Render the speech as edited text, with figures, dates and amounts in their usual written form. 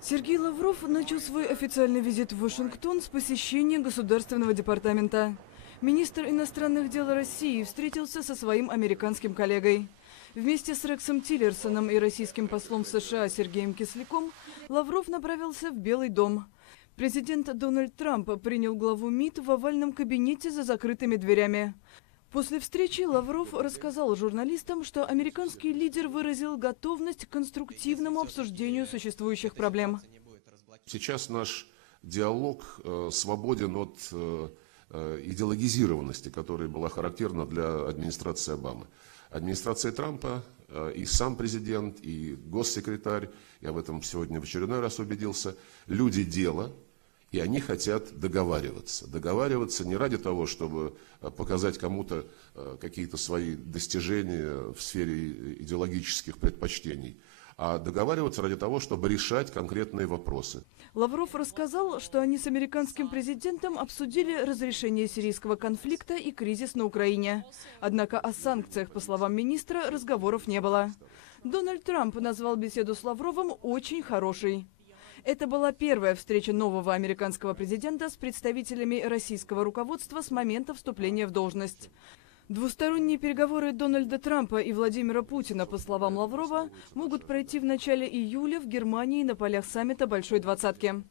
Сергей Лавров начал свой официальный визит в Вашингтон с посещения Государственного департамента. Министр иностранных дел России встретился со своим американским коллегой. Вместе с Рексом Тиллерсоном и российским послом в США Сергеем Кисляком Лавров направился в Белый дом. Президент Дональд Трамп принял главу МИД в овальном кабинете за закрытыми дверями. После встречи Лавров рассказал журналистам, что американский лидер выразил готовность к конструктивному обсуждению существующих проблем. Сейчас наш диалог свободен от идеологизированности, которая была характерна для администрации Обамы. Администрация Трампа и сам президент, и госсекретарь, я в этом сегодня в очередной раз убедился, люди дела. И они хотят договариваться. Договариваться не ради того, чтобы показать кому-то какие-то свои достижения в сфере идеологических предпочтений, а договариваться ради того, чтобы решать конкретные вопросы. Лавров рассказал, что они с американским президентом обсудили разрешение сирийского конфликта и кризис на Украине. Однако о санкциях, по словам министра, разговоров не было. Дональд Трамп назвал беседу с Лавровым очень хорошей. Это была первая встреча нового американского президента с представителями российского руководства с момента вступления в должность. Двусторонние переговоры Дональда Трампа и Владимира Путина, по словам Лаврова, могут пройти в начале июля в Германии на полях саммита Большой Двадцатки.